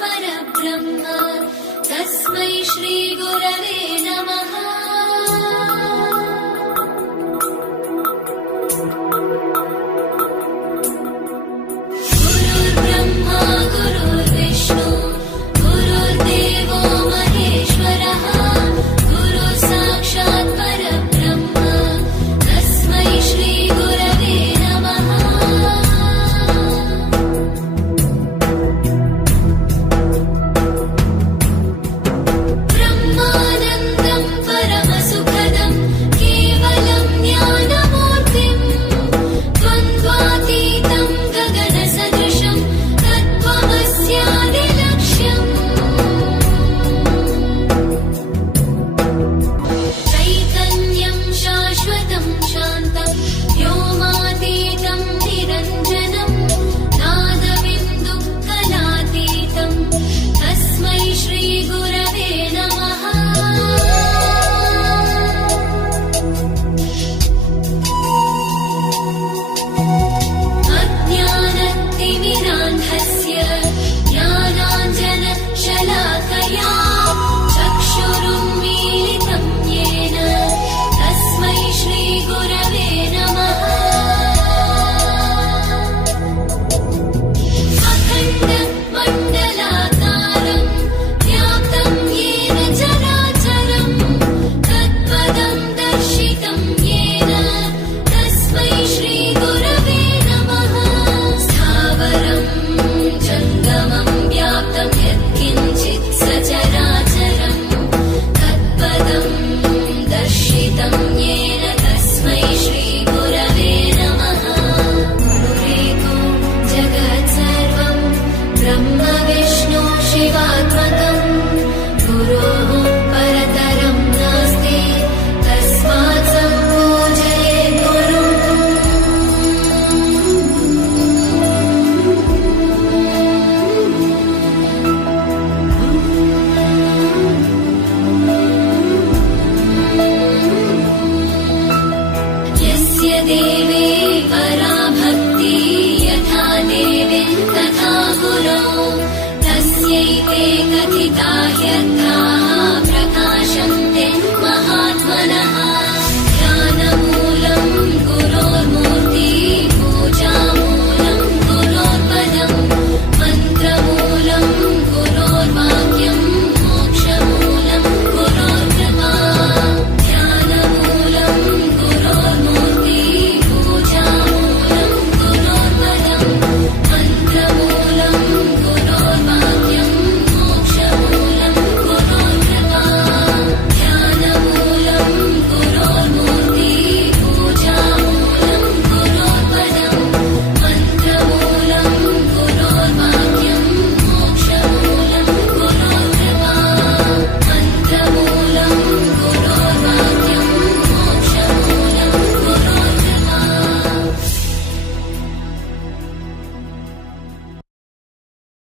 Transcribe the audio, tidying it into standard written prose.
परब्रह्म तस्मै श्री गुरवे नमः। गुरुर्ब्रह्मा गुरुर्विष्णु गुरुर्देवो महेश्वरः गुरुः साक्षात् परब्रह्म तस्मै श्री गुरवे नमः। ब्रह्मानन्दं परमसुखदं केवलं ज्ञानमूर्तिं द्वन्द्वातीतं गगनसदृशं तत्त्वमस्यादिलक्ष्यम्। चैतन्यं शाश्वतं शान्तं व्योमातीतं निरञ्जनं नादबिन्दुकलातीतं तस्मै श्री गुरवे नमः। अज्ञानतिमिरान्धस्य ज्ञानाञ्जनशलाकया चक्षुरुन्मीलितं येन तस्मै श्री गुरवे नमः। अखण्डमण्डलाकारं व्याप्तं येन चराचरं तत्पदं दर्शितं येन तस्मै श्री गुरवे नमः। स्थावरं जङ्गमं व्याप्तं यत्किञ्चित् सचराचरं तत्पदं दर्शितं येन तस्मै श्री गुरवे नमः। गुरुरेको जगत्सर्वं ब्रह्म विष्णु शिवात्मकं गुरोः परतरं नास्ति तस्मात् सम्पूजयेत् गुरुम्। यस्य देवे परा भक्ति यथा देवे तथा गुरौ तस्यैते कथिता ह्यर्था